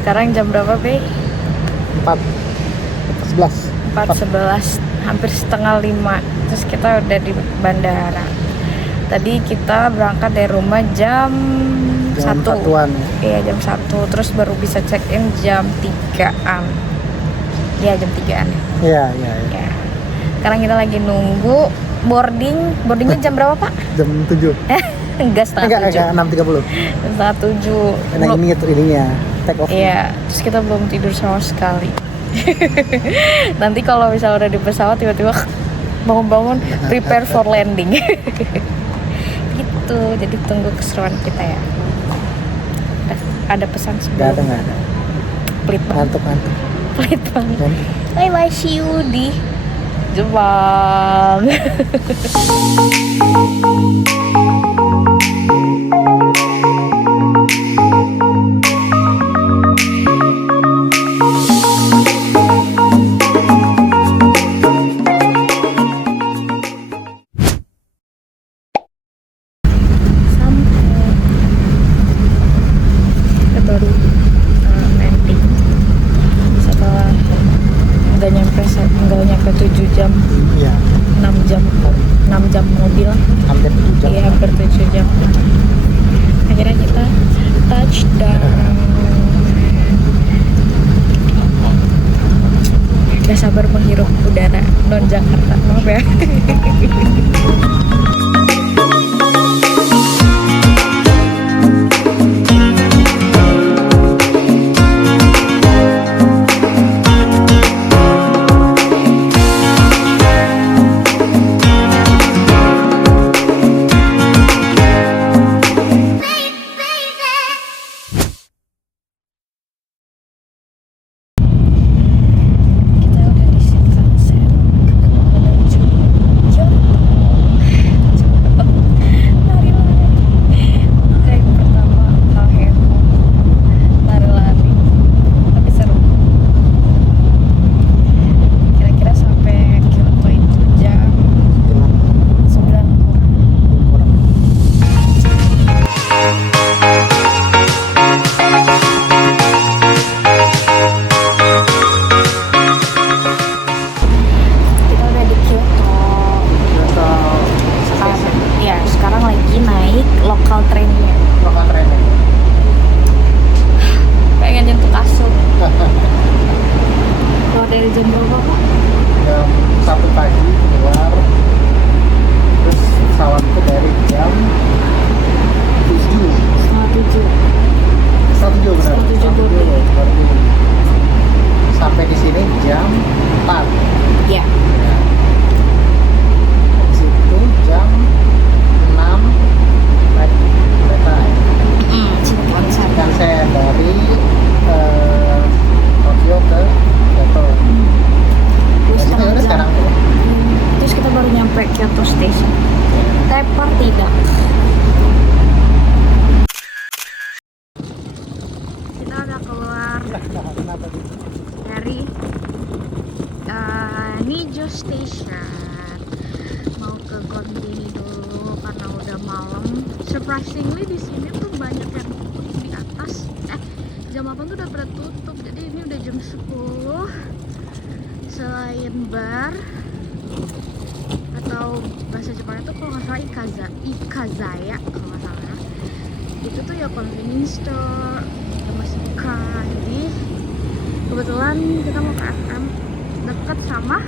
Sekarang jam berapa, Be? 4.11. 4.11, hampir setengah 5. Terus kita udah di bandara. Tadi kita berangkat dari rumah jam 1. Iya, jam 1. Terus baru bisa check-in jam 3-an. Iya, jam 3-an. Iya. Ya. Sekarang kita lagi nunggu boardingnya jam berapa, Pak? Jam 7. Enggak, setengah 7. Enggak, 6.30. Setengah 7. Nah, ininya take off. Iya, terus kita belum tidur sama sekali. Nanti kalau misalnya udah di pesawat tiba-tiba bangun-bangun prepare for landing. Gitu, jadi tunggu keseruan kita ya. Ada pesan sebelum? Nggak ada. Pelit banget. Ngantuk. Pelit banget. Bye, see you di Jepang. Landing setelah nggak nyampe 7 jam. Iya. 6 jam mobil. Hampir 7 jam. Iya, hampir 7 jam. Akhirnya kita touchdown. Gak sabar menghirup udara non Jakarta. Maaf ya. Lokal trainnya. Pengen nyentuh kasur. Kalau dari jam berapa, Pak? Jam 1 pagi keluar. Terus pesawatku dari jam 7. Setengah 7. Setengah 7 benar. Setengah 7 boarding. Sampai di sini jam 4. Ya. Di situ jam 6 naik kereta. Kan saya dari Tokyo ke Kyoto. Terus Jadi udah sekarang tuh. Terus kita baru nyampe Kyoto Station. Tepar tidak. Kita udah keluar Kenapa gitu? dari Nijo Station. Mau ke Gonbini dulu karena udah malam. Surprisingly di sini tuh banyak yang di atas. Jam 8 tuh udah pada tutup. Jadi ini udah jam 10. Selain bar atau bahasa Jepang itu kalau nggak salah ikazaya kalau nggak salah. Itu tuh ya convenience store, masih buka. Jadi kebetulan kita mau ke FM dekat sama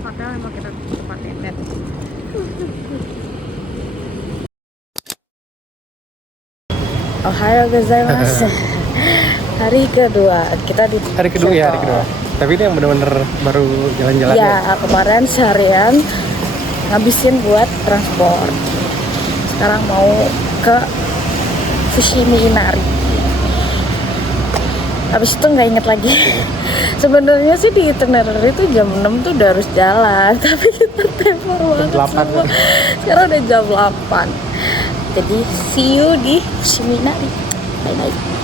hotel yang mau kita tempatin. Ohayo gozaimasu. Hari kedua kita di Hari kedua. Tapi ini yang bener-bener baru jalan-jalan ya. Kemarin seharian ngabisin buat transport. Sekarang mau ke Fushimi Inari. Habis itu nggak inget lagi. Sebenarnya sih di itinerary itu jam 6 tuh udah harus jalan, tapi kita tepar banget semua. Sekarang udah jam 8. Jadi see you di Fushimi Inari. Bye bye.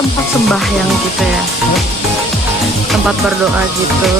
tempat sembahyang gitu ya, tempat berdoa gitu.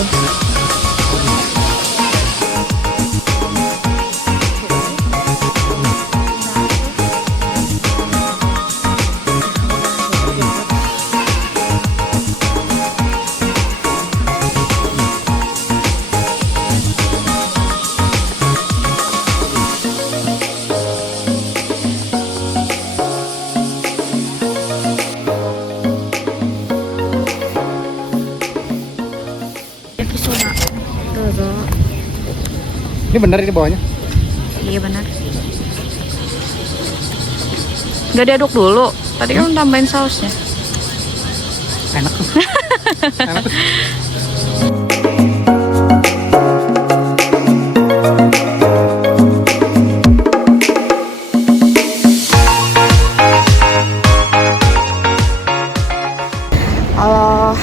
Yakisoma. Tuh. Ini benar ini bawahnya? Iya benar. Gak diaduk dulu. Tadi kan tambahin sausnya. Enak tuh. Enak tuh. Halo.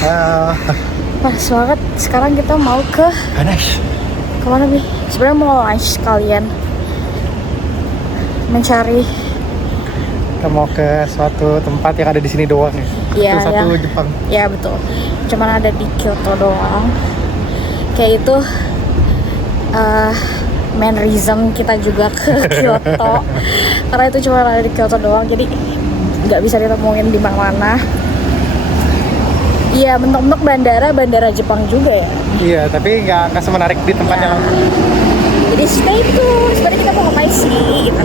Pas banget. Sekarang kita mau ke Panas. kemana nih? Sebenarnya mau lunch sekalian. Mencari. Kita mau ke suatu tempat yang ada di sini doang ya. Iya, Itu satu yang- Jepang. Ya betul. Cuman ada di Kyoto doang. Kayak itu main reason kita juga ke Kyoto. Karena itu cuma ada di Kyoto doang. Jadi nggak bisa ditemuin di mana-mana. Iya, mentok-mentok bandara Jepang juga ya. Iya, tapi nggak semenarik di tempat yang Jadi stay tune. Sebenarnya kita mau ngapain sih? Gitu.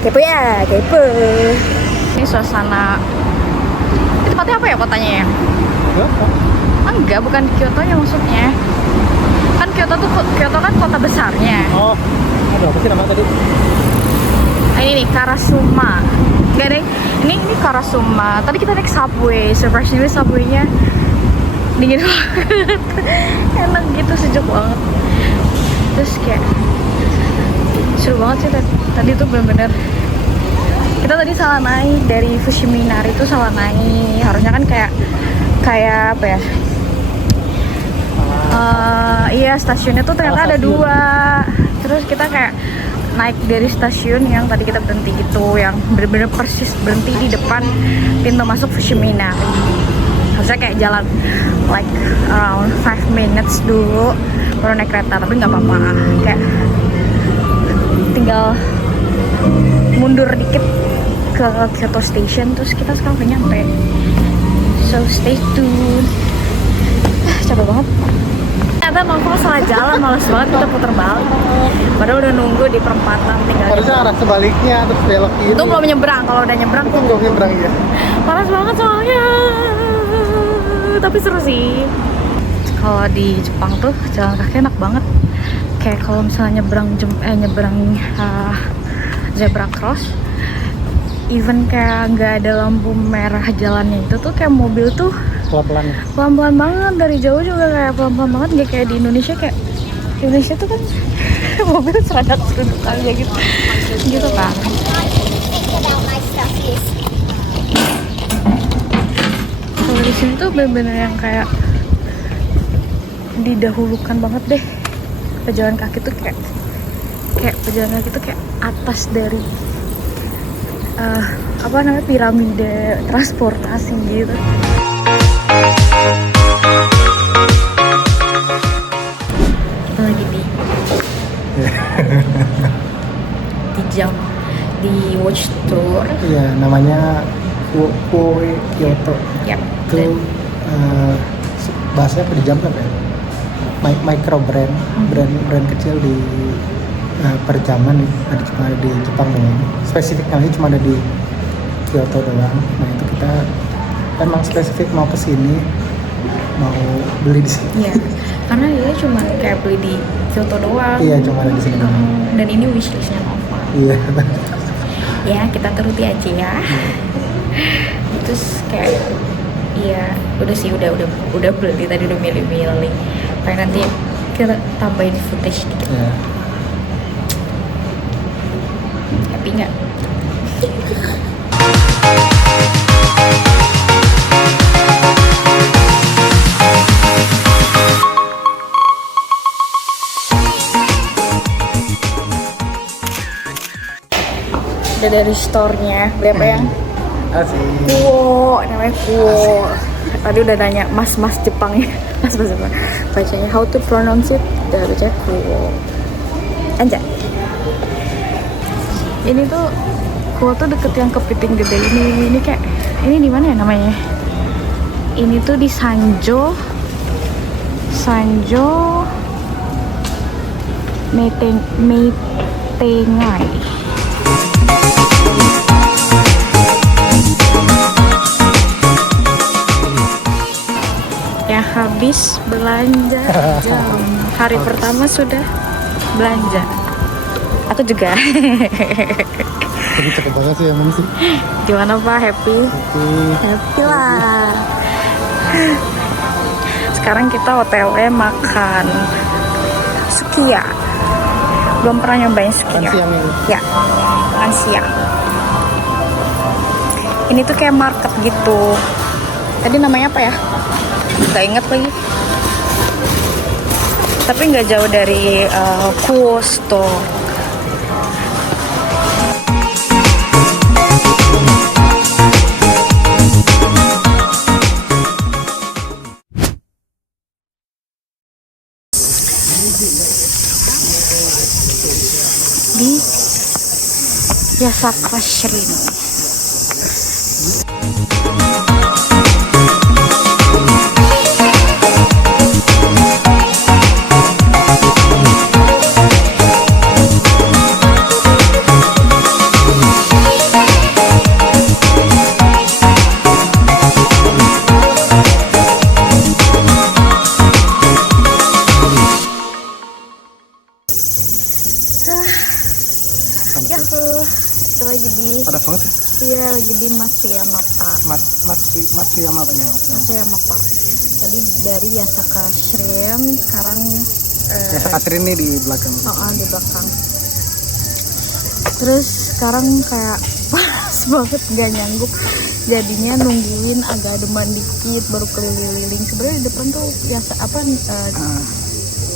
Kepo ya, kepo. Ini suasana. Ini tempatnya apa ya kotanya ya? Enggak, bukan di Kyoto ya maksudnya. Kan Kyoto kan kota besarnya. Oh, aduh apa sih nama tadi? Nah, ini nih Karasuma. Enggak deh. Ini Karasuma. Tadi kita naik subway. Surprisingly subway-nya dingin banget. Enak gitu, sejuk banget. Terus kayak seru banget sih tadi tuh bener-bener. Kita tadi salah naik dari Fushiminari itu salah naik. Harusnya kan kayak apa ya? Iya, stasiunnya tuh ternyata ada dua. Terus kita kayak naik dari stasiun yang tadi kita berhenti itu, yang bener-bener persis berhenti di depan pintu masuk Fushiminari. Harusnya kayak jalan like around 5 minutes dulu baru naik kereta, tapi nggak apa-apa. Kayak tinggal mundur dikit ke Kyoto Station, terus kita sekarang udah nyampe. So stay tuned. Capek banget. Ternyata nongkrong salah jalan, males banget kita puter balik. Padahal udah nunggu di perempatan, tinggal Harusnya arah sebaliknya terus belok kiri. itu belum nyebrang. Kalau udah nyebrang Itu belum nyebrang ya. panas banget soalnya. Tapi seru sih. Kalau di Jepang tuh jalan kaki enak banget. Kayak kalau misalnya nyebrang zebra cross, even kayak nggak ada lampu merah jalannya itu tuh kayak mobil tuh Pelan-pelan. pelan-pelan banget, dari jauh juga kayak pelan-pelan banget, nggak kayak di Indonesia. Kayak di Indonesia tuh kan mobil seruduk aja gitu kan. Kalau di sini tuh bener-bener yang kayak didahulukan banget deh. Pejalan kaki tuh kayak pejalan kaki tuh kayak atas dari apa namanya, piramide transportasi gitu. Kita lagi di jam di watch tour Iya, namanya Koe Kyoto. ya. Itu bahasanya apa di jam apa ya? Micro brand, brand kecil di perjaman cuma ada di Jepang doang. Spesifiknya cuma ada di Kyoto doang. Nah itu kita emang spesifik mau kesini, mau beli di sini. Iya, karena dia cuma kayak beli di Kyoto doang. Iya, cuma ada di sini doang. Dan ini wishlistnya Nova. Iya. Ya, kita turuti aja ya. Terus kayak, iya, udah sih, udah beli tadi, udah milih-milih. Kayak nanti kita tambahin footage dikit. Iya. Happy nggak? Udah dari store-nya, beli apa yang? Asik. Kuo, namanya Kuo. Tadi udah nanya mas-mas Jepang ya. Mas-mas Jepang. Bacanya how to pronounce it? Udah bacanya Kuo. Anjay. Ini tuh Kuo tuh deket yang kepiting gede ini. Ini kayak ini di mana ya namanya? Ini tuh di Sanjo Meitengai. Ya habis belanja jam hari pertama sudah belanja. Aku juga. Tapi cepet banget sih emang sih. Gimana Pak? Happy? Happy lah. Sekarang kita OTW makan sukiya. Belum pernah nyobain sukiya. Siang ini. Ya, makan siang. Ini tuh kayak market gitu. Tadi namanya apa ya? Gak inget lagi. Tapi nggak jauh dari Kuo Store. Di Yasaka Shrimp. Yahoo, kita lagi di Panas banget ya? iya lagi di Matsuyama Park. Matsuyama apa ya? Matsuyama Park. Tadi dari Yasaka Shrimp, sekarang Yasaka Shrimp nih di belakang. di belakang. Terus sekarang kayak panas banget, gak nyanggup. Jadinya nungguin agak deman dikit baru keliling-liling. Sebenarnya di depan tuh biasa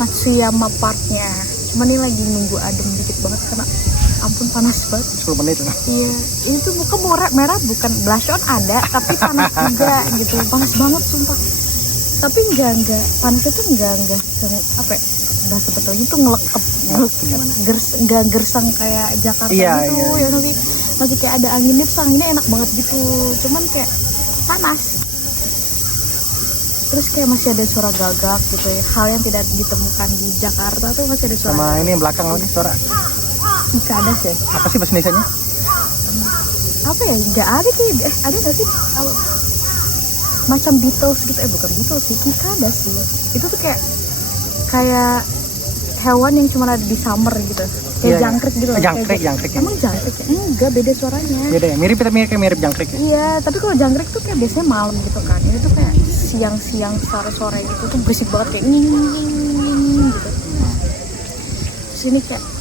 Matsuyama Parknya. Cuman ini lagi nunggu adem dikit banget karena ampun panas banget. 10 menit ya? Iya, ini tuh muka merah bukan blush on ada, tapi panas juga gitu. Panas banget sumpah. Tapi enggak panasnya tuh enggak apa ya, bahasa betulnya tuh ngelekep, enggak gersang kayak Jakarta gitu. Ya nanti masih kayak ada angin nipsang, ini enak banget gitu. Cuman kayak panas. Terus kayak masih ada suara gagak gitu ya, hal yang tidak ditemukan di Jakarta tuh masih ada suara. Sama ini yang belakang nih suara. Cicadas ya? Apa sih bahasa Indonesianya? Apa ya? Nggak ada sih. Ada nggak sih? Macam Beatles gitu. Bukan Beatles sih. Cicadas sih. Itu tuh kayak hewan yang cuma ada di summer gitu. Kayak jangkrik gitu. Jangkrik. Emang jangkrik ya? Enggak, beda suaranya. Beda ya? Mirip tapi kayak mirip jangkrik ya? Iya, tapi kalau jangkrik tuh kayak biasanya malam gitu kan. Ini tuh kayak siang-siang sore-sore gitu tuh berisik banget kayak nying gitu. Terus ini kayak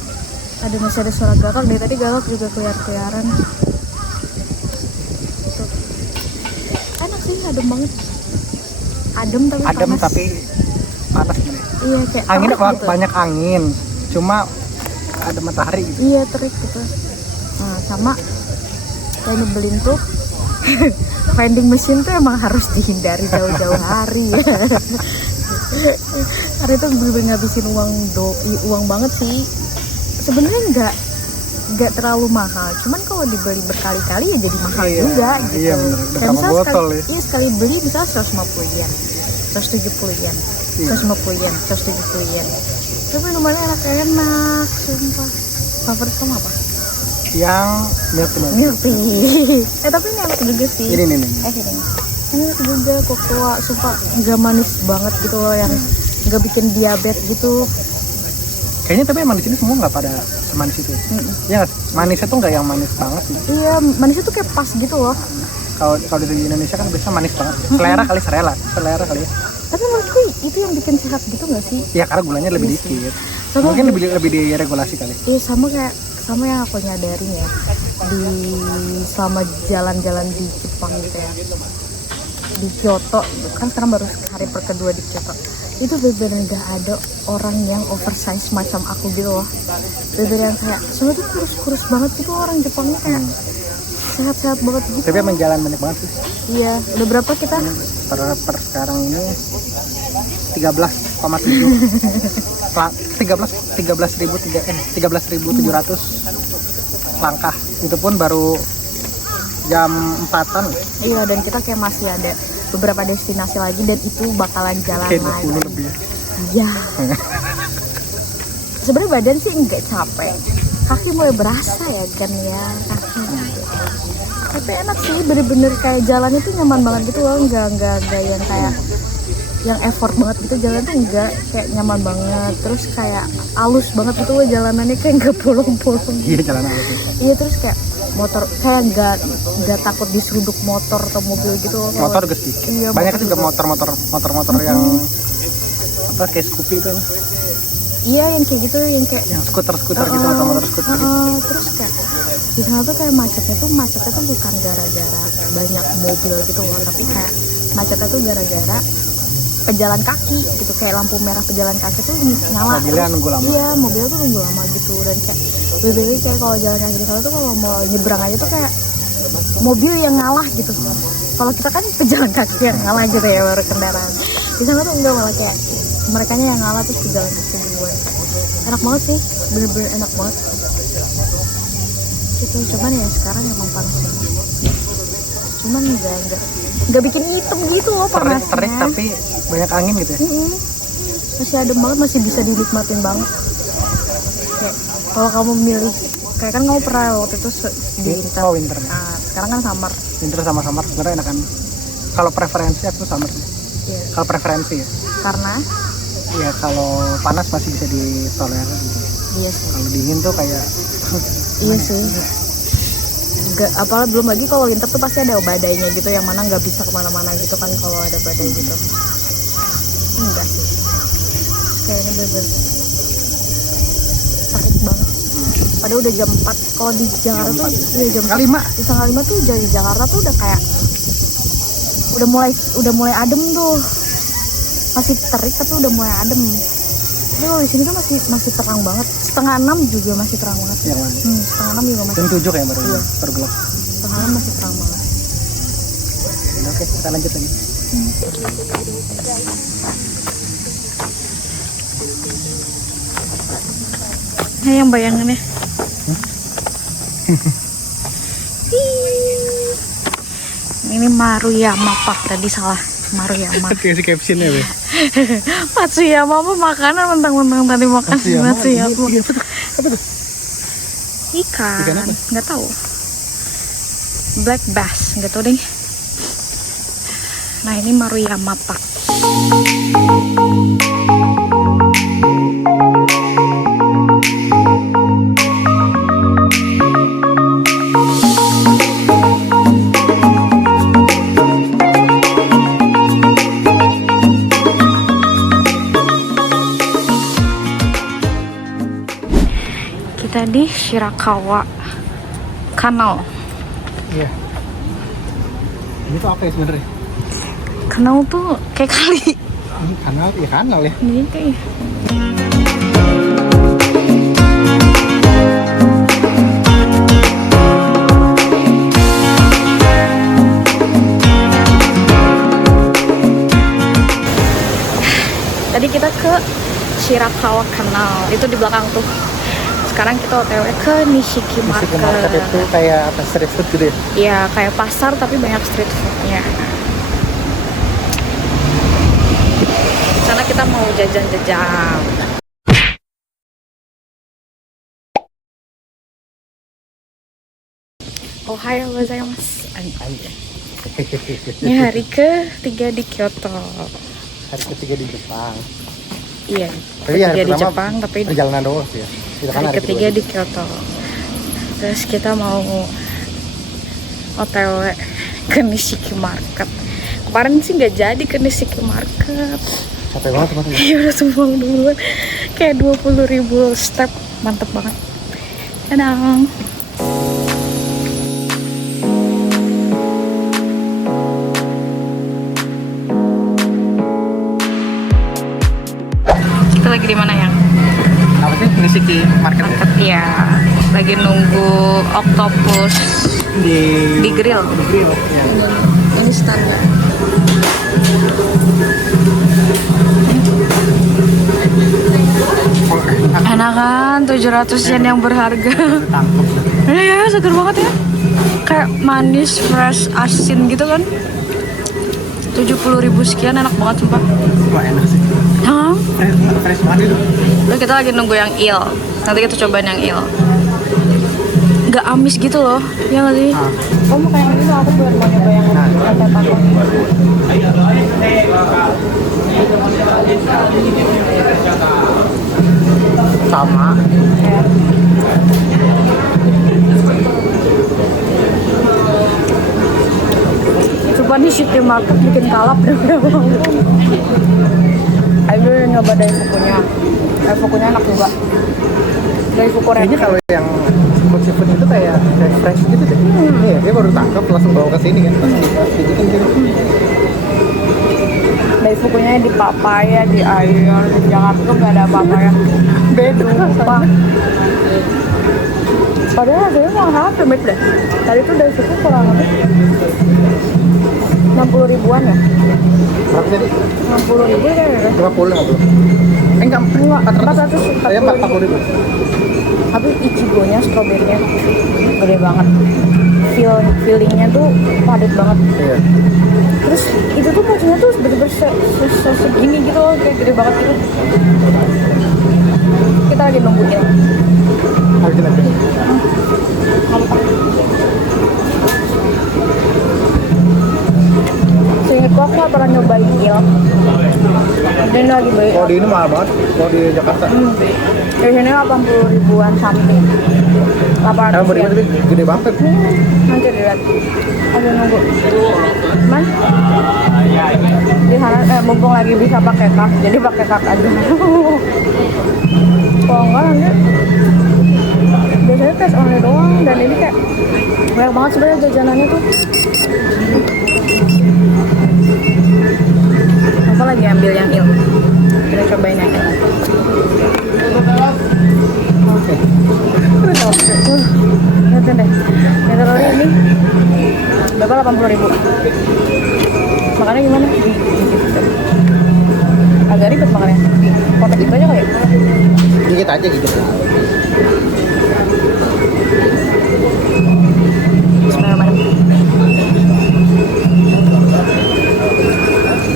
masih ada suara gagak dari tadi, gagak juga keliaran tuh. Enak sih, adem banget, adem tapi panas gini. Iya kayak angin gitu. Banyak angin, cuma ada matahari gitu. Iya, terik gitu. Nah, sama kayak nyebelin tuh vending machine tuh emang harus dihindari jauh-jauh hari ya. Karena itu bener-bener ngabisin uang banget sih. Sebenarnya nggak terlalu mahal, cuman kalau dibeli berkali-kali ya jadi mahal juga gitu. Iya, Dan misalnya sekali beli misalnya 150 yen, 170 yen, 150 yen, 170 yen. Tapi minumannya enak, sumpah. Favorit kamu apa? Yang milk tea. Tapi ini enak juga sih. Ini. Ini enak juga, kokoa, sumpah nggak manis banget gitu loh, yang nggak bikin diabetes gitu. Kayaknya tapi emang di sini semua nggak pada semanis itu. Ya, manisnya tuh nggak yang manis banget sih. Iya, manisnya tuh kayak pas gitu loh. Kalau di Indonesia kan biasanya manis banget. Selera kali ya. Tapi menurutku itu yang bikin sehat gitu nggak sih? Ya karena gulanya lebih dikit. Sama Mungkin lebih diregulasi kali. Iya, sama yang aku nyadarin ya selama jalan-jalan di Jepang gitu ya, di Kyoto kan sekarang baru hari kedua di Kyoto, itu bener-bener gak ada orang yang oversize macam aku gitu loh. Bener-bener yang kayak semua tuh kurus-kurus banget gitu orang Jepangnya, kayak sehat-sehat banget gitu. Tapi emang jalan banyak banget sih. Iya, udah berapa kita? Per sekarang ini 13,7 13.700 langkah. Itu pun baru jam 4-an. Iya, dan kita kayak masih ada beberapa destinasi lagi dan itu bakalan jalan Kayak lagi. 20 lebih. Iya. Sebenarnya badan sih nggak capek, kaki mulai berasa ya kan ya kaki. Tapi enak sih, bener-bener kayak jalan itu nyaman banget gitu loh, nggak yang kayak yang effort banget gitu, jalan tuh enggak, kayak nyaman banget, terus kayak halus banget gitu loh jalanannya, kayak nggak bolong-bolong. Iya, jalan halus. Iya, terus kayak motor kayak nggak takut diseruduk motor atau mobil gitu loh. Motor gak sedikit. Iya, banyak motor juga motor yang apa kayak Scoopy itu. Iya, yang kayak gitu, yang kayak Yang skuter gitu, motor skuter gitu. Terus kayak di sana tuh kayak macetnya tuh bukan gara-gara banyak mobil gitu loh, tapi kayak macetnya tuh gara-gara pejalan kaki gitu, kayak lampu merah pejalan kaki tuh nyala. Mobilnya nunggu lama. Iya, mobilnya tuh nunggu lama gitu, dan kayak bener-bener kayak kalau jalan kaki di sana tuh kalau mau nyebrang aja tuh kayak mobil yang ngalah gitu. Kalau kita kan pejalan kaki yang ngalah gitu ya, baru kendaraan. Di sana tuh enggak, malah kayak merekanya yang ngalah terus pejalan kaki duluan. Enak banget sih, bener-bener enak banget gitu. Cuman ya sekarang emang panas banget, cuman nggak bikin hitam gitu loh panasnya. Terik tapi banyak angin gitu ya. Masih adem banget, masih bisa dinikmatin banget. Kayak kalau kamu milih, kayak kan kamu pernah waktu itu di winter. Oh, winter. Nah, sekarang kan summer. Winter sama summer sebenarnya enakan. Kalau preferensi aku summer sih. Iya. Kalau preferensi ya. Karena Ya kalau panas masih bisa ditolerir gitu. iya sih. Kalau dingin tuh kayak Iya sih. Apalagi belum lagi kalau winter tuh pasti ada badainya gitu, yang mana nggak bisa kemana-mana gitu kan kalau ada badai gitu. Enggak sih. Kayaknya bener-bener sakit banget. Padahal udah jam 4. Kalau di Jakarta tuh ya jam 5. Di setengah 5 tuh di Jakarta tuh udah kayak udah mulai adem tuh. Masih terik tapi udah mulai adem. Tapi kalau di sini tuh masih terang banget. Setengah 6 juga masih terang banget. Ya, Setengah 6 juga masih. jam 7 kayak baru Iya. baru gelap. Setengah 6 masih terang banget. Oke, kita lanjut lagi. Nah, yang bayangannya. Ini Maruyama Park, tadi salah. Maruyama. Kayak si captionnya ya. Matsuyama apa makanan, mentang-mentang tadi makan Matsuyama. Iya, betul. Apa tuh? Ikan Ikan apa? nggak tahu. Black bass, nggak tahu deh. Nah, ini Maruyama Park. Kita di Shirakawa Canal. Iya. Ini tuh apa ya sebenarnya? Canal tuh kayak kali. Ini kanal ya. Ini kayak tadi kita ke Shirakawa Canal, itu di belakang tuh. Sekarang kita OTW ke Nishiki Market. Market itu kayak apa, street food gitu ya? Iya, kayak pasar tapi banyak street foodnya. Sana kita mau jajan-jajan. Ohayo gozaimasu. Ini hari ke-3 di Kyoto. Hari ketiga di Jepang. Iya, Tapi hari ketiga di pertama Jepang, tapi perjalanan doang sih ya. Kita kan hari ketiga kedua. di Kyoto. Terus kita mau OTW ke Nishiki Market. Kemarin sih nggak jadi ke Nishiki Market. Capek banget teman-teman. Ya udah sumbang duluan. Kayak 20.000 step, mantep banget. Dadah. Kita lagi di mana, Yang? Apa sih? ngisi ke market ya. Lagi nunggu octopus di grill. ya. Ini standar. Enak kan, 700 yen yang berharga. Tangkep. Iya, seger banget ya. Kayak manis, fresh, asin gitu kan. 70.000 sekian, enak banget sumpah. Wah enak sih. Hah? Fresh banget itu. Terus kita lagi nunggu yang il. Nanti kita cobain yang il. Nggak amis gitu loh, ya nggak sih? Kamu kayak gini aku baru mau nyoba yang ada takut. Sama. Ya. Coba nih city market bikin kalap deh. Ayo nyoba dari fukunya. Fukunya enak juga. Dari fuku Kayaknya kalau yang seafood itu kayak fresh gitu deh. Iya, dia baru tangkap langsung bawa ke sini kan. Pasti bikin gitu. dari fukunya di papaya, di air, di Jakarta tuh nggak ada apa-apa ya. Beda sumpah. Padahal harganya mahal banget deh. Tadi tuh dari situ kurang lebih 60 ribuan ya. Berapa tadi? 60 ribu kayaknya. 50 nggak belum? Enggak, 400. Saya 40 ribu. Tapi ichigonya, stroberinya gede banget. Feelingnya tuh padat banget. Iya. Terus itu tuh mochinya tuh bener-bener segini gitu loh, kayak gede banget gitu. Kita lagi nungguin. Harga aja. Seingetku aku gak pernah nyobain il. Dan lagi beli. Kalau di ini mahal banget. Kalau di Jakarta. Di sini 80 ribuan something. 800 Emang berikan ya. tapi gede banget. Nanti dilihat. Aduh nunggu. Cuman di sana mumpung lagi bisa pakai kak, jadi pakai kak aja. Kalau enggak nanti biasanya tes online doang, dan ini kayak banyak banget sebenarnya jajanannya tuh. Aku lagi ambil yang il. Kita cobain yang il. Oke. Lihatin deh. Yang telurnya ini berapa? 80 ribu. Makannya gimana? Agak ribet makannya. Kotak itu aja kali ya? Dikit aja gitu. Bismillahirrahmanirrahim.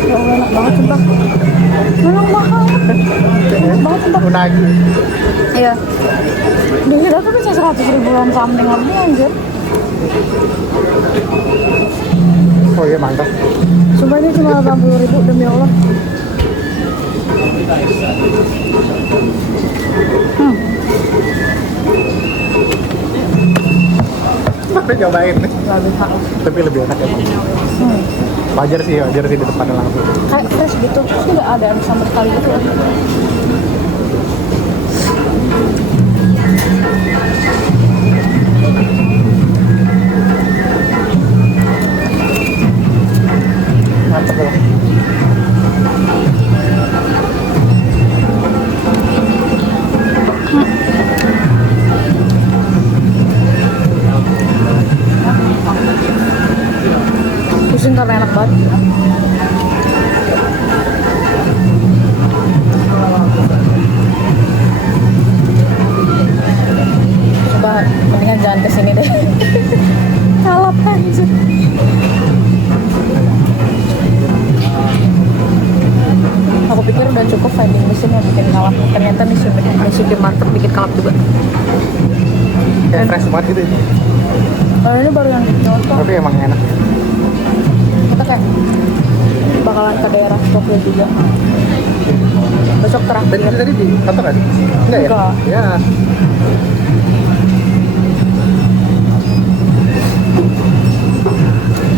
Ya Allah, enak banget sumpah. Memang mahal. Enak banget sumpah. Unagi. Iya. Di kita tuh bisa 100 ribuan something lebih anjir. Oh iya mantap. Sumpah ini cuma 80 ribu demi Allah. Tapi cobain. Gak bisa. Tapi lebih enak emang. Wajar sih di depannya langsung. Kayak fresh gitu, terus nggak ada sama sekali gitu loh. Mantap loh. Pusing karena enak banget. Coba mendingan jangan kesini deh. Kalap anjir. Aku pikir udah cukup vending mesin yang bikin kalap. Ternyata nih supermarket bikin kalap juga. Kayak fresh banget gitu. Kalau ini baru yang dijual kok. Tapi emang enak. Kita kayak bakalan ke daerah Tokyo juga. Besok Dan terakhir. itu tadi di kantor kan? Enggak ya? Enggak. Ya.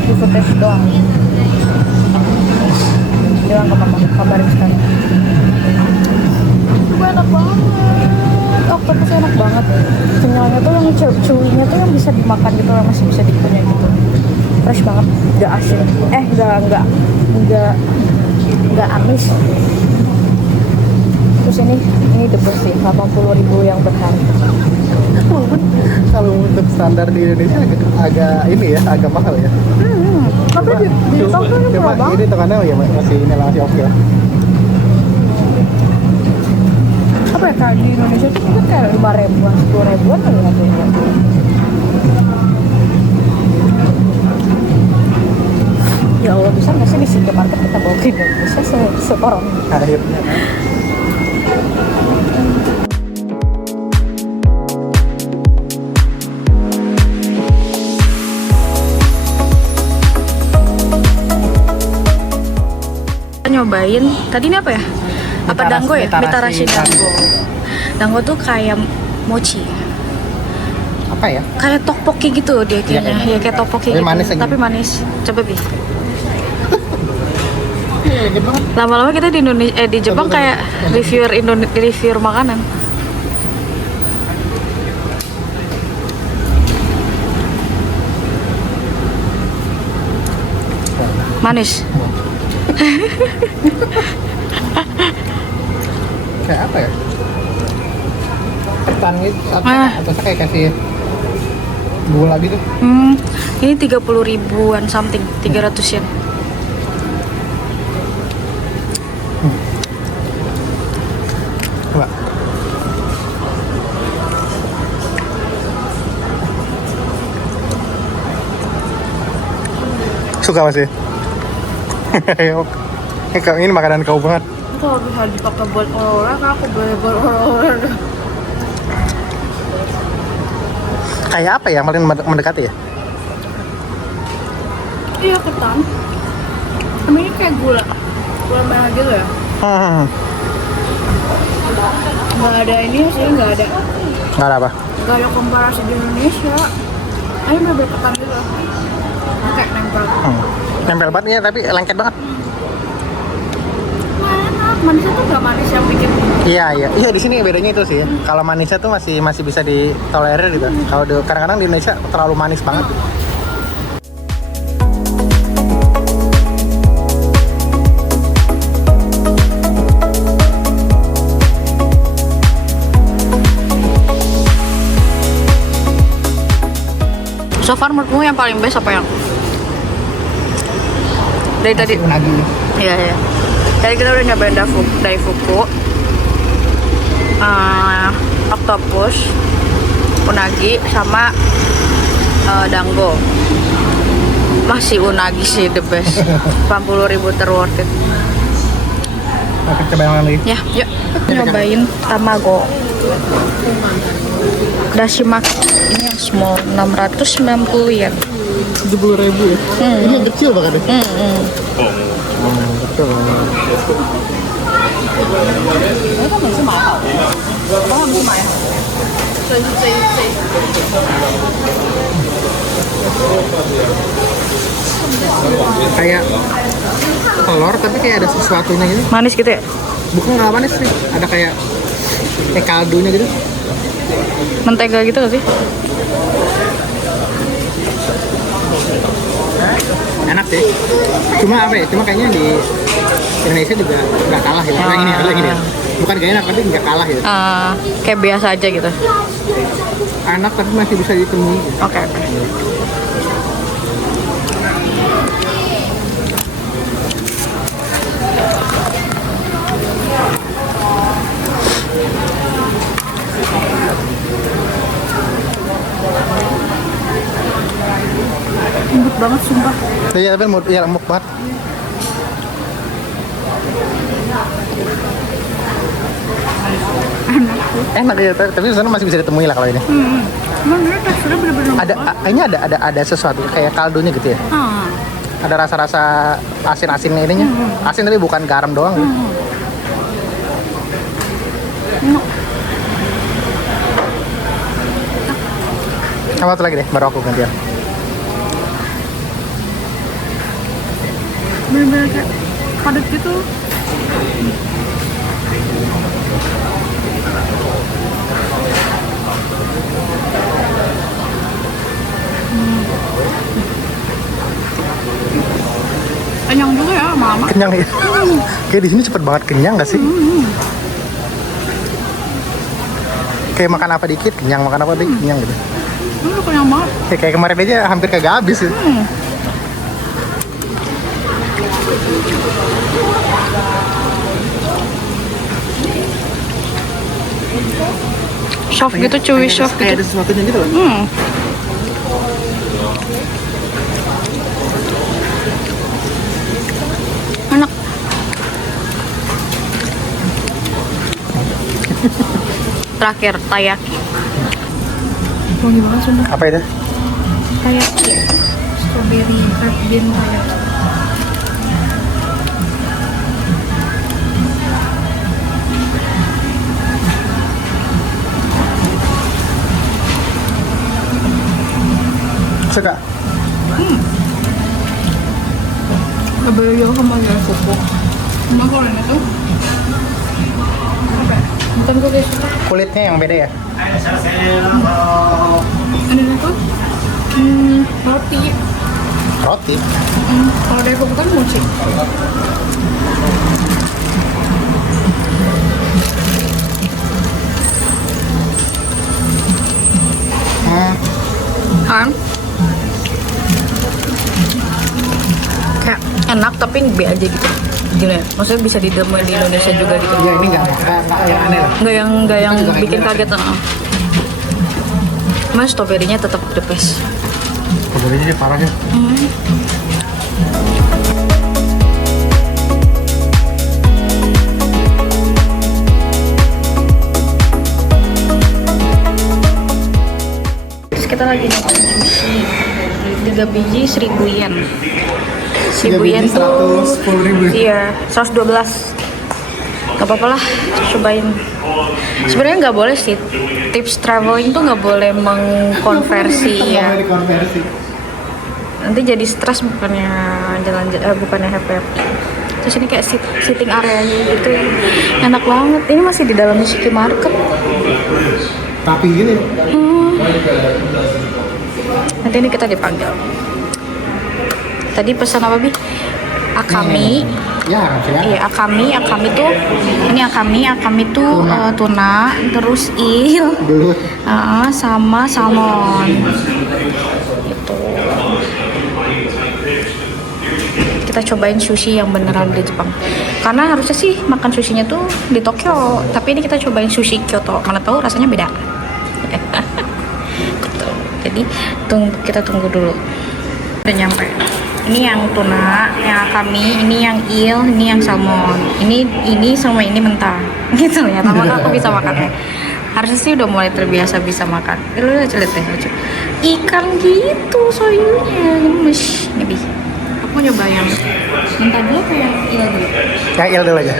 Di footage doang. Bilang ke mama, kabarin sekali. Gue enak banget. Oktopusnya enak banget. Kenyalnya tuh yang chewy-nya tuh yang bisa dimakan gitu, yang masih bisa dikunyah gitu. Fresh banget, nggak asin. Nggak amis. Versus ini the best sih, 80.000 yang berharga. Kalau untuk standar di Indonesia agak ini ya, agak mahal ya. Tapi di Tokyo ini murah banget. Ini hitungannya ya masih ini lah, masih oke lah. Apa ya, kayak di Indonesia tuh mungkin kayak 5.000-an, 10.000-an kali ya harganya. Ya Allah, bisa nggak sih di City Market kita bawa ke Indonesia setorong? Akhirnya nyobain tadi ini apa ya? Apa dango ya? Mitarashi dango. Dango tuh kayak mochi. apa ya? Kayak tteokbokki gitu dia kayaknya. Iya, Ya kayak tteokbokki tapi gitu. manis aja. Tapi manis. Coba Bi. Gede banget. Lama-lama kita di Indonesia di Jepang kayak reviewer makanan. Manis. Kayak apa ya? Ketan gitu atau kayak kasih gula gitu. Ini 30.000-an something, 300 yen. Coba. Suka masih? Ini makanan kau banget. Kalau bisa dipakai buat orang, aku boleh buat orang. Kayak apa ya yang paling mendekati ya? Iya, ketan. Tapi ini kayak gula merah gitu ya. Nggak ada ini sih, nggak ada komparasi di Indonesia. Ini bener-bener ketan gitu. Kayak nempel. Nempel banget ya, tapi lengket banget. Enak, manisnya tuh nggak manis yang bikin. Iya di sini bedanya itu sih. Kalau manisnya tuh masih bisa ditolerir gitu. Kalau kadang-kadang di Indonesia terlalu manis banget. So far menurutmu yang paling best apa yang? Dari tadi. Unagi. Iya. Tadi kita udah nyobain daifuku, octopus, unagi, sama dango. Masih unagi sih the best. 80.000 terworth it. Oke, coba yang lagi. Ya, yuk nyobain tamago. Dashimaki. Ini yang small, 690 yen. 70.000 ya? Ini yang kecil banget ya? Betul. Kayak telur tapi kayak ada sesuatunya gitu. Manis gitu ya? Bukan nggak manis sih, ada kayak kaldunya gitu. Mentega gitu gak sih? Enak sih. Cuma apa ya? Cuma kayaknya di Indonesia juga nggak kalah ya. Yang ini ya. Bukan gak enak tapi nggak kalah ya. Kayak biasa aja gitu. Enak tapi masih bisa ditemui. Oke. Lembut banget sumpah. Iya, tapi lembut banget. Enak ya, tapi di sana masih bisa ditemui lah kalau ini. Bener, teksturnya bener-bener Ini ada sesuatu kayak kaldunya gitu ya. Ada rasa-rasa asin-asinnya ininya. Asin tapi bukan garam doang. Sama satu lagi deh, baru aku gantian. bener-bener kayak padat gitu. Kenyang juga ya lama-lama. Kenyang ya. Kayak di sini cepet banget kenyang gak sih? kayak makan apa dikit kenyang, makan apa dikit kenyang gitu. Udah kenyang banget. Kayak kemarin aja hampir kagak habis ya. Soft gitu, chewy soft Kayak gitu. ada sesuatunya gitu kan. Enak. Terakhir taiyaki. Wangi banget sumpah. Apa itu? Taiyaki. Strawberry red bean taiyaki. Suka? Beda sama yang pupuk. Cuma kalau ini tuh apa ya? Bukan gue guys. Kulitnya yang beda ya? Ini tuh roti. Roti? Kalau dari pupuk kan mochi. Kan? Kayak enak tapi B aja gitu. Gila ya? Maksudnya bisa ditemuin di Indonesia juga gitu. Ya ini nggak yang aneh lah. Nggak yang Juga kayak bikin gini. kaget. Mas strawberry-nya tetap the best. Sebenarnya parahnya. Terus kita lagi makan sushi. 3 biji 1000 yen. 1000 yen tuh 110.000. iya, 112. Gak apa-apa lah, cobain. Sebenarnya nggak boleh sih, tips traveling tuh nggak boleh mengkonversi ya. Nggak boleh dikonversi. Nanti jadi stres bukannya bukannya happy. Terus ini kayak sitting areanya gitu, enak banget. Ini masih di dalam Nishiki Market. Tapi gini. Nanti ini kita dipanggil. Tadi pesan apa Bi? Akami. Ya, ya. Iya, akami tuh ini akami tuh tuna, terus il, Belut. sama salmon. Gitu. Kita cobain sushi yang beneran di Jepang. Karena harusnya sih makan sushinya tuh di Tokyo, tapi ini kita cobain sushi Kyoto. Mana tahu rasanya beda. Gitu. Jadi kita tunggu dulu. Udah nyampe. Ini yang tuna, yang akami, ini yang il, ini yang salmon. Ini sama ini mentah. Gitu ya, maka aku bisa makannya. Harusnya sih udah mulai terbiasa bisa makan. Lu lihat deh, lucu. Ikan gitu soyunya, gemes. Nih, Bi. Aku nyoba yang mentah dulu apa yang il dulu? Yang il dulu aja.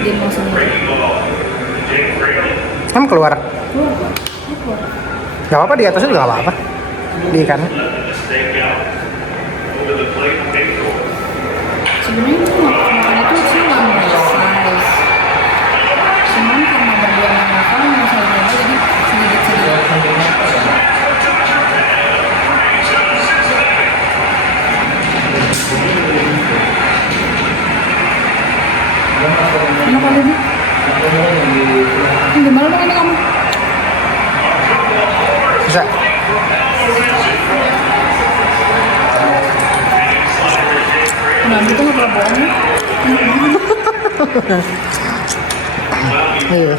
Dia mau sendiri. Kamu keluar. Gak apa-apa, di atasnya juga gak apa-apa. Di ikannya. Sebenarnya itu makan itu sih nggak mau cuman karena bagian yang makan misalnya jadi sedikit. Enak aja nih. Gimana makannya kamu? Bisa. Nah, itu nggak pernah bohong ya. Iya.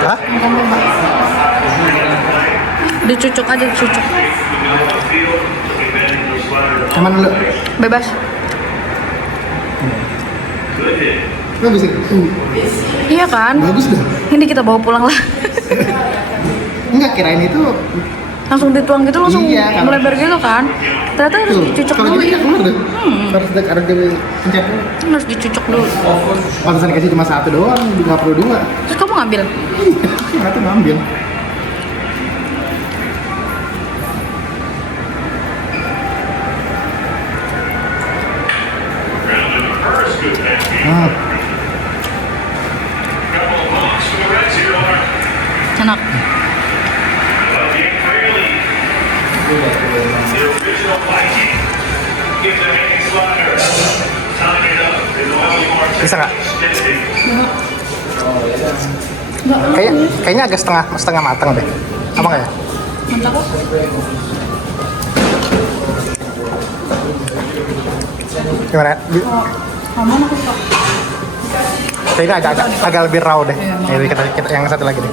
Hah? Makan bebas. Dicucuk aja, dicucuk. Cuman dulu. Bebas. Nggak bisa. Iya kan? Bagus dah. Ini kita bawa pulang lah. Enggak, kirain itu. Langsung dituang gitu, langsung Iya, kan. melebar gitu kan. Ternyata harus Tuh, dicucuk kalau dulu gitu ya. nggak keluar deh. Harus pencet dulu. Harus dicucuk dulu. Pantesan dikasih cuma satu doang, nggak perlu dua. Terus kamu ngambil? Nggak tuh ngambil. Enak. Bisa nggak? Kayaknya agak setengah matang deh. Apa nggak ya? Mantap kok. Gimana? Kamu aku suka. Kayaknya agak lebih raw deh. Jadi kita yang satu lagi deh.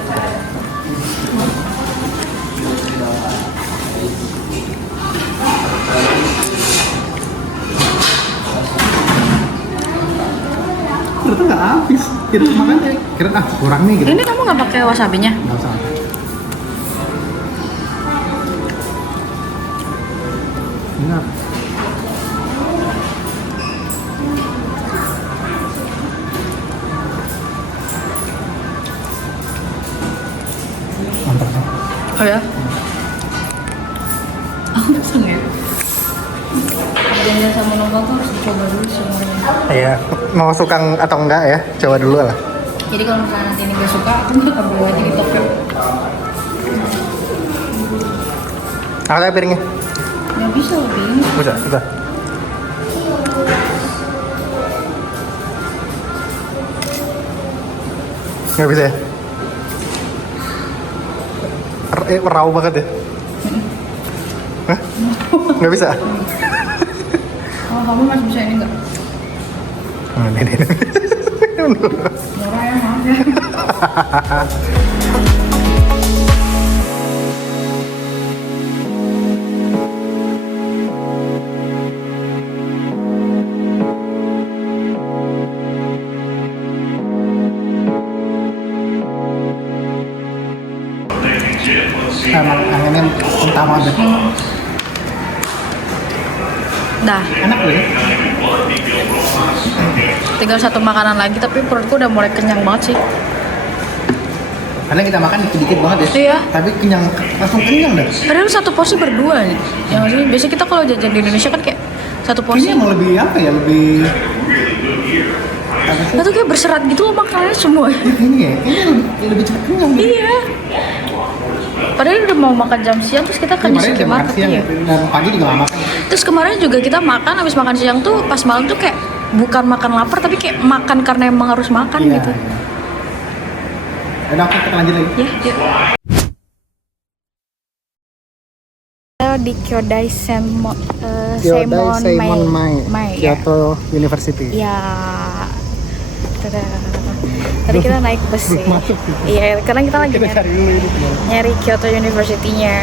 Ternyata nggak habis. Kita makan kira kurang nih gitu. Ini kamu nggak pakai wasabinya? Nggak usah. Enak. Mantap kan? Oh ya? Aku pesen ya. Jalan sama nongkrong tuh harus dicoba dulu semuanya. Iya, mau suka atau enggak ya, coba dulu lah. Jadi kalau misalnya nanti ini gak suka, aku bakal beli aja di Tokyo. Angkat aja piringnya. Nggak bisa lebih. Bisa, coba. Nggak bisa ya? Raw banget ya? Hah? Nggak bisa? Oh, kamu masih bisa ini nggak? Ini. Murah ya, maaf ya. Emang anginnya utama deh. Dah, Enak loh ya? tinggal satu makanan lagi tapi perutku udah mulai kenyang banget sih. Karena kita makan dikit-dikit banget ya. Iya. Tapi langsung kenyang dah. Padahal satu porsi berdua nih. Ya nggak sih? Biasanya kita kalau jajan di Indonesia kan kayak satu porsi. Ini emang lebih apa ya? Lebih apa sih? Itu kayak berserat gitu loh makanannya semua. Ini ya, kayaknya lebih cepat kenyang. Iya. Padahal udah mau makan jam siang terus kita kan di Kemarin udah makan supermarket siang ya. dan pagi juga nggak makan. Terus kemarin juga kita makan habis makan siang tuh pas malam tuh kayak bukan makan lapar tapi kayak makan karena emang harus makan Iya, gitu. iya. Udah oke, kita lanjut lagi. Ya, yuk. Di Kyodai Seimon Mai. Ya. Kyoto University. Ya. Tada. Tadi kita naik bus sih. Belum masuk sih. Iya, karena kita lagi Kita cari dulu ini kemana. nyari Kyoto University-nya.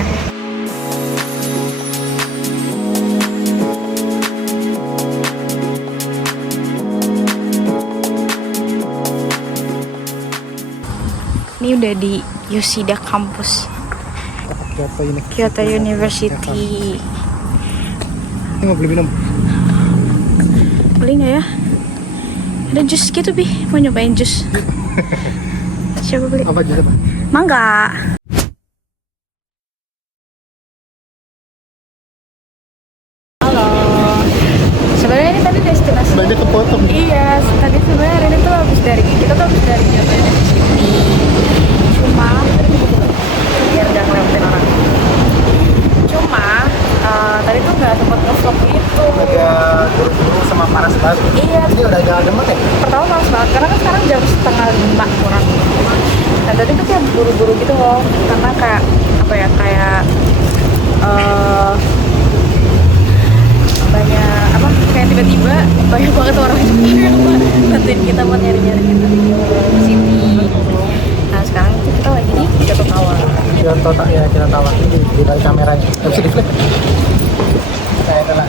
Ini udah di Yoshida Campus, Kyoto University. Ini mau beli minum. Beli nggak ya? Ada jus gitu Bi, mau nyobain jus. Coba beli. Apa juga, Pak? Mangga. Halo. Sebenarnya ini tadi destinasi. Banyak kepotong. Iya, tadi sebenarnya ini tuh kita tuh habis dari Kyoto University. Cuma biar nggak ngelewatin orang. Cuma tadi tuh nggak sempat nge-vlog gitu. Agak buru-buru sama panas banget. Iya. Ini udah agak demet ya? Pertama panas banget karena kan sekarang jam 4:30 kurang. Nah tadi tuh kayak buru-buru gitu loh karena kayak apa ya banyak apa kayak tiba-tiba banyak banget orang yang bantuin kita buat nyari-nyari gitu di sini. Nah sekarang tuh kita lagi di Kyoto Tower. Kyoto ya, kita tawa di balik kameranya. Nggak bisa di flip. Kayak itu lah.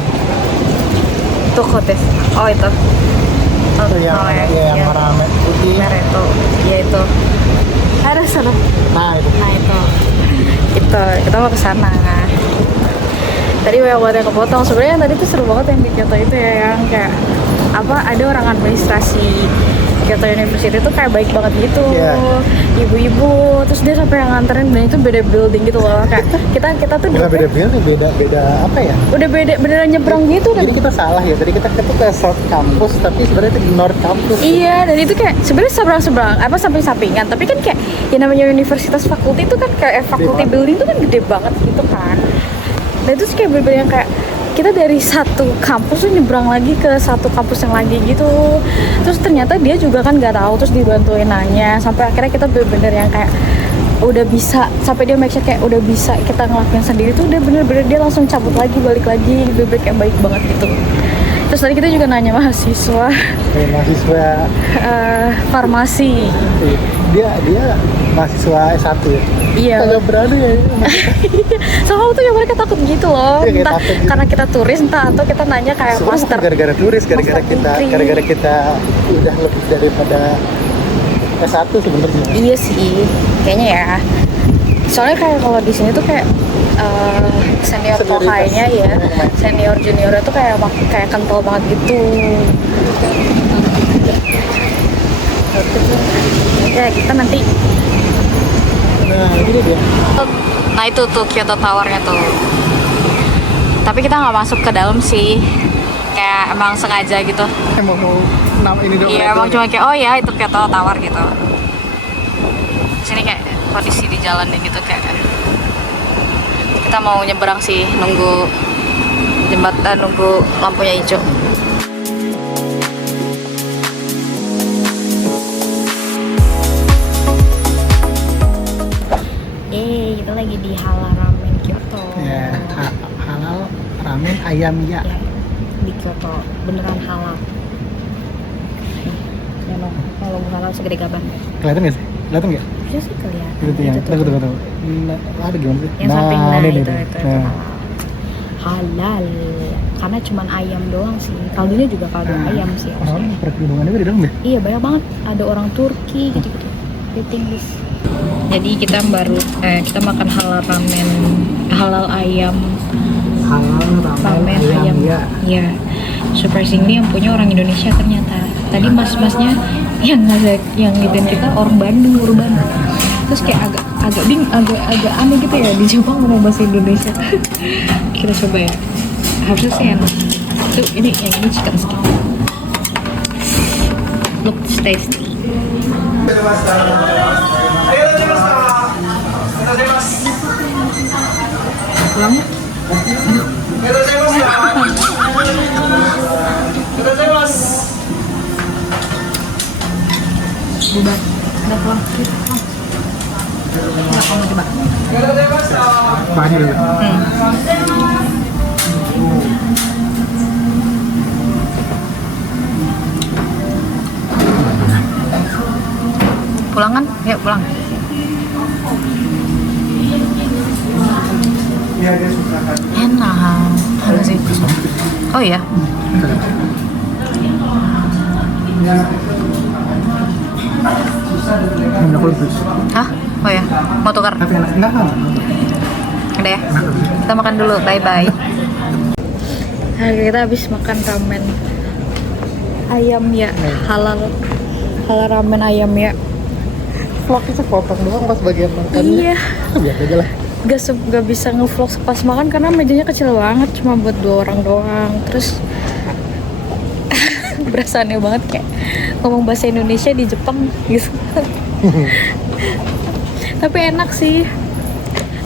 Tuh hotel. Oh itu. Oh, Itu yang, oh, yang warna putih. merah itu. Ya itu. Ada sana. Nah itu. Nah itu kita mau ke sana. Tadi banyak banget yang kepotong. Sebenarnya yang tadi tuh seru banget yang di Kyoto itu ya, yang kayak apa ada orang administrasi Kyoto University tuh kayak baik banget gitu. Iya. Ibu-ibu, terus dia sampai yang nganterin dan itu beda building gitu loh. Kayak kita tuh Bukan beda building, beda apa ya? udah beneran nyebrang gitu dan Jadi kita salah ya. Tadi kita ke South Campus, tapi sebenarnya itu di North Campus. iya, dan itu kayak sebenarnya seberang-seberang apa samping-sampingan, tapi kan kayak yang namanya universitas fakulti itu kan kayak fakulti banget. building itu kan gede banget gitu kan. Dan itu kayak bener-bener yang kayak kita dari satu kampus tuh nyebrang lagi ke satu kampus yang lagi gitu. Terus ternyata dia juga kan nggak tahu, terus dibantuin nanya sampai akhirnya kita bener-bener yang kayak udah bisa, sampai dia make sure kayak udah bisa kita ngelakuin sendiri tuh udah bener-bener dia langsung cabut lagi, balik lagi, bener-bener kayak baik banget gitu. Terus tadi kita juga nanya mahasiswa farmasi. Dia mahasiswa S1 ya? Iya. Agak berani ya. Soalnya tuh ya mereka takut gitu loh. Iya, Entah takut gitu. karena kita turis, entah atau kita nanya kayak Sebenarnya master. gara-gara turis, gara-gara Master kita udah lebih daripada S1 sebenarnya. Iya sih, kayaknya ya. Soalnya kayak kalau di sini tuh kayak senior Senioritas. tokainya ya, senior juniornya tuh kayak kental banget gitu. Ya kita nanti. Nah, ini dia. Nah itu tuh Kyoto Tower-nya tuh. Tapi kita nggak masuk ke dalam sih, kayak emang sengaja gitu. Emang mau ini dong. Iya emang cuma kayak oh ya itu Kyoto Tower gitu. Sini kayak kondisi di jalan gitu kayak kita mau nyebrang sih, nunggu jembatan, nunggu lampunya hijau. Kita lagi di Halal Ramen Kyoto. Ya, halal ramen ayam ya. Ya, di Kyoto beneran halal. Ya no, kalau halal segede gaban. Kelihatan nggak sih? Kelihatan nggak? Bisa sih kelihatan. Itu yang Itu tuh. tunggu. Nah, ada gimana sih? Yang samping ini itu nih. halal. Halal. Karena cuman ayam doang sih. Kaldunya juga kaldu ayam sih. Orang perkebunan itu di dalam deh. Iya banyak banget. Ada orang Turki gitu-gitu. Waiting list. Jadi kita kita makan halal ramen, halal ayam, Halal ramen ayam. ya. Iya. Surprisingly yang punya orang Indonesia ternyata. Tadi mas-masnya yang ngident kita orang Bandung, Terus kayak agak aneh gitu ya, di Jepang ngomong bahasa Indonesia. Kita coba ya. Harusnya sih enak. Tuh ini yang ini chicken skin. Looks tasty. Ulang. Bubar. Udah pulang. Udah kamu coba. Banyak dulu. Pulang kan? Yuk pulang. Enak. Enak sih. Oh iya. Minyak kultus. Hah? Oh ya. Mau tukar? Tapi enak enggak kan? Udah ya. Kita makan dulu. Bye bye. Nah, kita habis makan ramen ayam ya, halal ramen ayam ya. Vlognya sepotong doang pas bagian makannya. Iya. Biar aja lah. Gak bisa ngevlog pas makan karena mejanya kecil banget, cuma buat 2 orang doang. Terus berasa aneh banget kayak ngomong bahasa Indonesia di Jepang gitu. Tapi enak sih,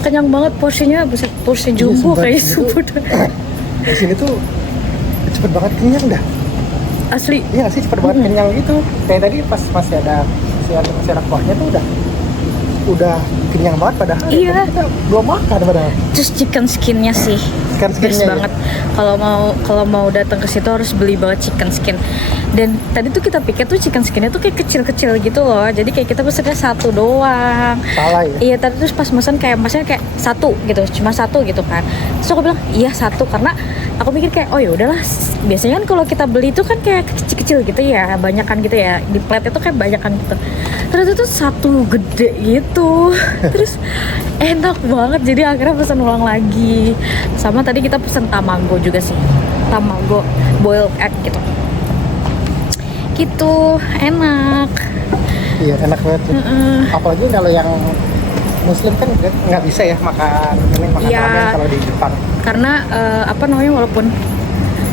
kenyang banget, porsinya buset, porsi jumbo kayak sumpah. Di sini tuh cepet banget kenyang dah. Asli. Iya nggak sih, cepet banget kenyang gitu. Kayak tadi pas masih ada kuahnya tuh udah kenyang banget padahal. Iya. Kita belum makan padahal. Terus chicken skinnya sih Chicken best skinnya, banget. Kalau mau datang ke situ harus beli banget chicken skin. Dan tadi tuh kita pikir tuh chicken skinnya tuh kayak kecil-kecil gitu loh. Jadi kayak kita pesennya 1 doang. Salah ya. Iya, tadi terus pas pesan kayak masnya kayak 1 gitu, cuma 1 gitu kan. Terus aku bilang iya 1 karena aku pikir kayak oh ya udahlah. Biasanya kan kalau kita beli itu kan kayak kecil-kecil gitu ya, banyakan gitu ya. Di plate itu kayak banyakan gitu. Terus itu 1 gede gitu. Terus enak banget, jadi akhirnya pesan ulang lagi. Sama tadi kita pesan tamago juga sih, tamago boiled egg gitu enak. Iya enak banget tuh. Apalagi kalau yang Muslim kan nggak bisa ya makan Iya. ramen kalau di Jepang. Karena apa namanya, walaupun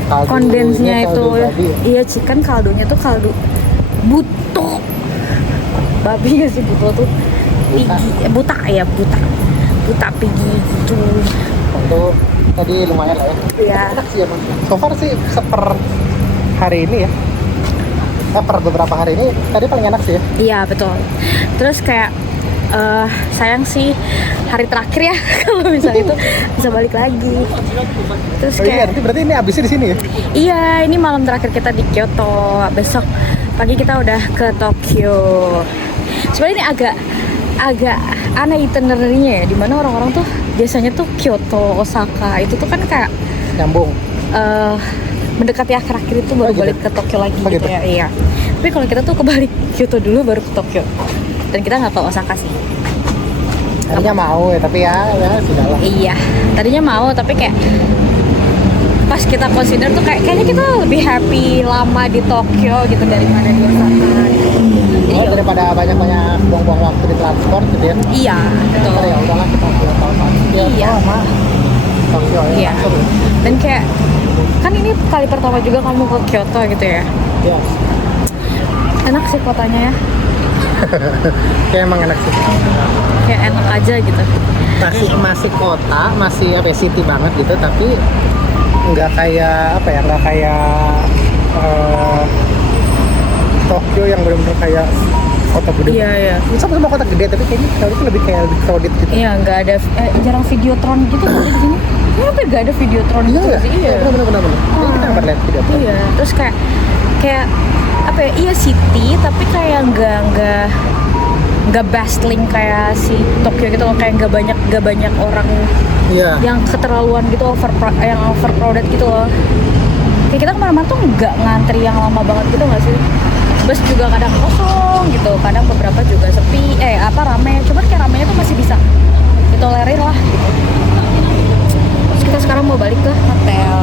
Kaldunya, kondensnya itu kaldu babi ya. iya, chicken kaldunya tuh kaldu buto babi ya sih, buto tuh pigi, buta pigi gitu. 1. Tadi lumayan lah ya. Iya. Enak sih emang. So far sih seper hari ini ya. Per beberapa hari ini tadi paling enak sih ya. Iya betul. Terus kayak sayang sih hari terakhir ya kalau misalnya itu bisa balik lagi. Terus Oh iya, kayak nanti berarti ini abisnya di sini ya? iya, ini malam terakhir kita di Kyoto. Besok pagi kita udah ke Tokyo. Sebenarnya ini agak aneh itinerary-nya ya, dimana orang-orang tuh biasanya tuh Kyoto, Osaka itu tuh kan kayak Nyambung. mendekati akhir-akhir itu baru gitu? balik ke Tokyo lagi Oh, gitu gitu? ya. Iya. Tapi kalau kita tuh kebalik Kyoto dulu baru ke Tokyo. Dan kita nggak ke Osaka sih. Tadinya mau ya, tapi ya sudahlah. Iya. Tadinya mau tapi kayak pas kita consider tuh kayaknya kita lebih happy lama di Tokyo gitu daripada di Osaka. Jadi Oh, daripada banyak-banyak buang-buang waktu di transport gitu ya. iya, betul. Tapi ya udahlah kita pulang tahun dia Iya. sama Tokyo ya. Iya. Langsung. Dan kayak kan ini kali pertama juga kamu ke Kyoto gitu ya. Iya. Enak sih kotanya ya. Kayak emang enak sih. Kayak enak aja gitu. Masih kota, masih apa ya, city banget gitu, tapi nggak kayak apa ya, nggak kayak Tokyo yang benar-benar kayak kota gede. Iya, iya. Sama kota gede, tapi kayaknya kalau itu lebih kayak lebih crowded gitu. Iya, nggak ada jarang videotron gitu kan di sini. Ini hampir nggak ada videotron Iya gitu ya? sih. Iya. Benar. Jadi kita nggak lihat video. Iya, terus kayak apa ya? Iya city, tapi kayak nggak bustling kayak si Tokyo gitu loh, kayak nggak banyak orang Iya. yang keterlaluan gitu, yang overcrowded gitu loh. Kayak kita kemana-mana tuh nggak ngantri yang lama banget gitu nggak sih? Bus juga kadang kosong gitu, kadang beberapa juga sepi, rame. Cuman kayak ramenya tuh masih bisa ditolerir lah gitu. Terus kita sekarang mau balik ke hotel.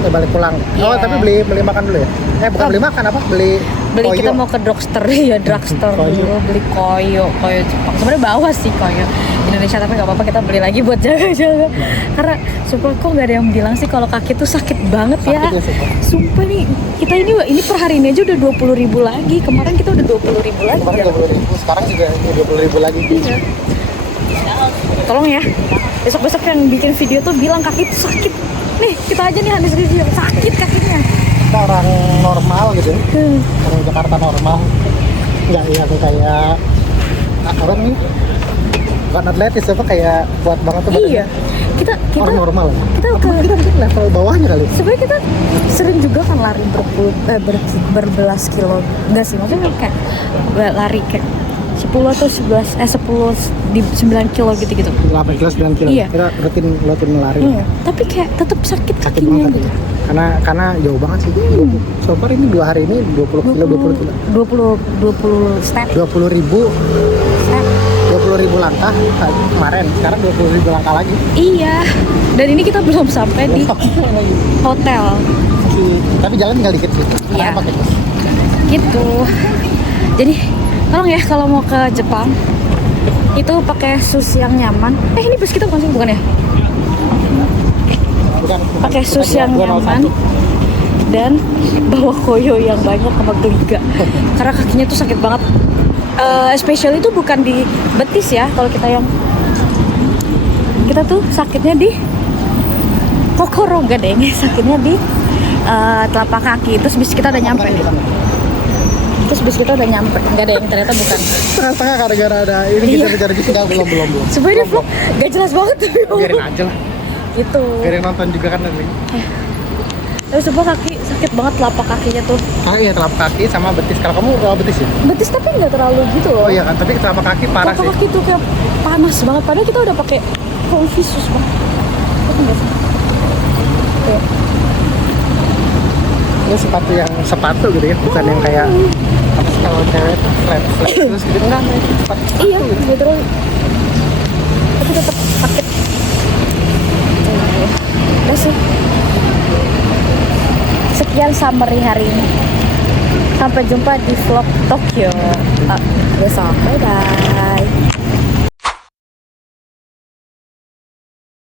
Balik pulang. Oh, Iya. tapi beli makan dulu ya? Bukan beli makan, apa? Beli koyo. Kita mau ke drugstore ya, drugstore Koyo. dulu beli koyo Jepang. Sebenarnya bawa sih koyo Indonesia, tapi nggak apa-apa, kita beli lagi buat jaga-jaga. Karena sumpah kok nggak ada yang bilang sih kalau kaki tuh sakit banget ya. Sakit ya, Sumpah nih, kita ini per hari ini aja udah 20.000 lagi. Kemarin kita udah 20.000 lagi. Kemarin Ya. 20.000, sekarang juga 20.000 lagi. Iya. Tolong ya, besok-besok yang bikin video tuh bilang kaki tuh sakit. Nih, kita aja nih Hanis review, sakit kakinya. Kita orang normal gitu ya. Orang Jakarta normal. Nggak yang kayak orang nih. Bukan atletis, apa kayak kuat banget tuh badannya. Iya. Kita Orang normal. kita Apa kita mungkin level bawahnya kali. sebenarnya kita sering juga kan lari berbelas kilo. Enggak sih, maksudnya kayak lari kayak 10 atau 10 di 9 kilo gitu-gitu. 8 kilo, 9 kilo. Iya. Kita rutin lari. Iya, tapi kayak tetap sakit Sakit kakinya banget gitu. karena jauh banget sih. So far ini 2 hari ini 20 kilo. 20 step. 20.000 Step. 20.000 langkah kemarin, sekarang 20.000 langkah lagi. Iya. Dan ini kita belum sampai di hotel. Tapi jalan tinggal dikit sih. Iya. Karena pakai bus. Gitu. Jadi tolong ya kalau mau ke Jepang itu pakai sus yang nyaman. Ini bus kita bukan sih, bukan ya? Bukan. Pakai sus Kita yang 201. nyaman dan bawa koyo yang banyak sama geliga. Karena kakinya tuh sakit banget. Especially itu bukan di betis ya, kalau kita tuh sakitnya di kokoro, enggak deh, sakitnya di telapak kaki. Terus bis kita udah nyampe. Enggak ada yang ternyata bukan. Setengah-setengah gara-gara ada ini Iya. kita bicara juga belum. Sebenarnya ini vlog gak jelas banget tuh. Biarin aja lah. Gitu. Biar yang nonton juga kan nanti. Tapi sebuah kaki sakit banget telapak kakinya tuh. Iya, telapak kaki sama betis. Kalau kamu betis ya? Betis tapi nggak terlalu gitu loh. Oh iya kan, tapi telapak kaki parah Telapak sih. kaki tuh kayak panas banget. Padahal kita udah pakai Confucius banget. Itu nggak sih? Kayak Ini sepatu gitu ya, bukan yang kayak apa sih kalau cewek tuh flat terus gitu enggak, sepatu iya, gitu. literally. Tapi tetap sakit. Udah sih. Sekian summary hari ini. Sampai jumpa di vlog Tokyo besok. Bye-bye.